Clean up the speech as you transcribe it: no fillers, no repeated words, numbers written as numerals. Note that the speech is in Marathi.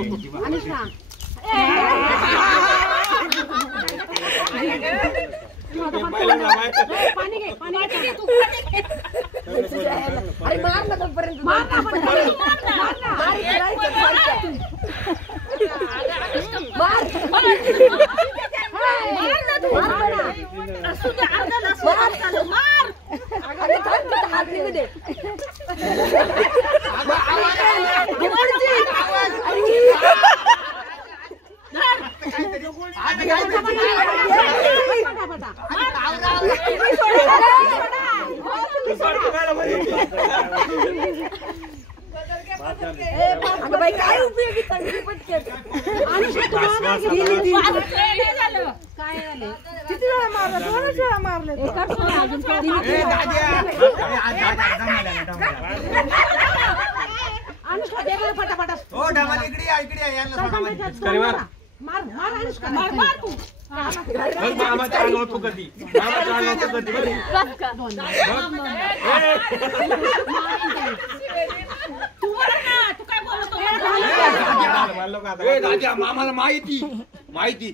अनुष्का पाणी घे अरे मार ना तोपर्यंत मार ना बाई काय उपयोगी तंगडी पटकेल आणि तुम्हाला काय झालं किती वेळा मारलं 2 वेळा मारले अजून अनुष्का दे बरं फटाफट हो डबल इकडे यायला मार अनुष्का मार तू मामाच्या अंगावर फुकती मामाला माहिती